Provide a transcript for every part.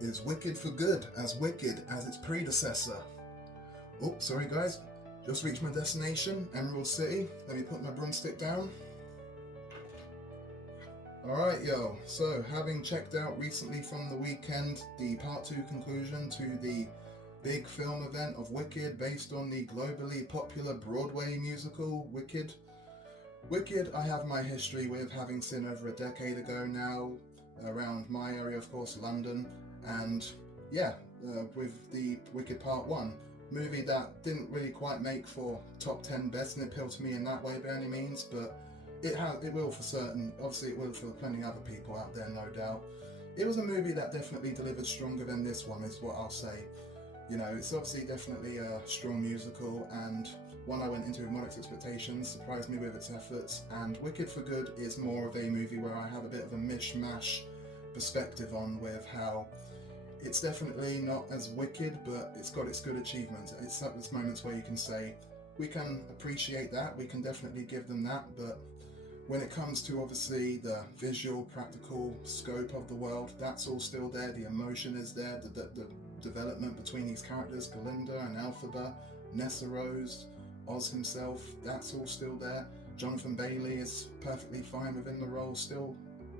is Wicked for Good as wicked as its predecessor. Oops, sorry guys. Just reached my destination, Emerald City. Let me put my broomstick down. Alright, yo. So, having checked out recently from the weekend the part 2 conclusion to the big film event of Wicked based on the globally popular Broadway musical Wicked. Wicked, I have my history with, having seen over a decade ago now, around my area, of course, London, and yeah, with the Wicked Part 1. Movie that didn't really quite make for top 10 best, and it appealed to me in that way by any means, but it will for certain. Obviously it will for plenty other people out there, no doubt. It was a movie that definitely delivered stronger than this one, is what I'll say. You know, it's obviously definitely a strong musical, and one I went into with modest expectations, surprised me with its efforts, and Wicked for Good is more of a movie where I have a bit of a mishmash perspective on, with how it's definitely not as wicked, but it's got its good achievements. It's at those moments where you can say, we can appreciate that, we can definitely give them that, but when it comes to obviously the visual, practical scope of the world, that's all still there. The emotion is there, the development between these characters, Galinda and Elphaba, Nessa Rose, Oz himself, that's all still there. Jonathan Bailey is perfectly fine within the role still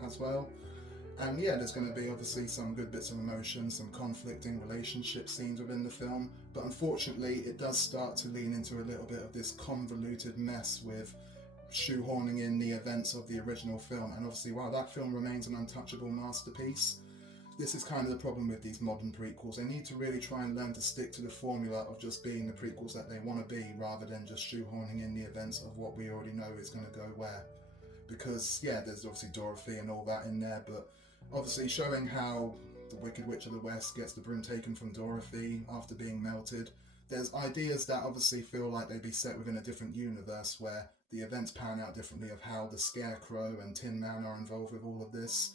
as well. And yeah, there's going to be obviously some good bits of emotion, some conflicting relationship scenes within the film, but unfortunately it does start to lean into a little bit of this convoluted mess with shoehorning in the events of the original film. And obviously while that film remains an untouchable masterpiece, this is kind of the problem with these modern prequels. They need to really try and learn to stick to the formula of just being the prequels that they want to be, rather than just shoehorning in the events of what we already know is going to go where. Because yeah, there's obviously Dorothy and all that in there, but obviously showing how the Wicked Witch of the West gets the broom taken from Dorothy after being melted. There's ideas that obviously feel like they'd be set within a different universe where the events pan out differently, of how the Scarecrow and Tin Man are involved with all of this,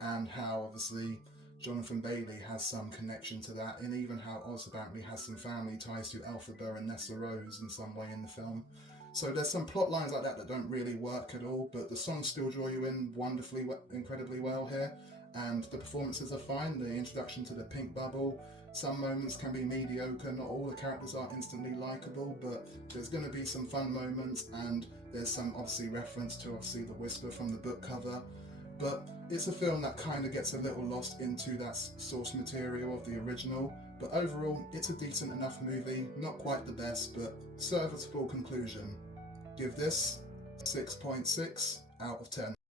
and how obviously Jonathan Bailey has some connection to that, and even how Oz apparently has some family ties to Elphaba and Nessa Rose in some way in the film. So there's some plot lines like that that don't really work at all, but the songs still draw you in wonderfully, incredibly well here, and the performances are fine. The introduction to the Pink Bubble, some moments can be mediocre, not all the characters are instantly likeable, but there's going to be some fun moments, and there's some obviously reference to obviously the Whisper from the book cover. But it's a film that kind of gets a little lost into that source material of the original. But overall, it's a decent enough movie, not quite the best, but serviceable conclusion. Give this 6.6 out of 10.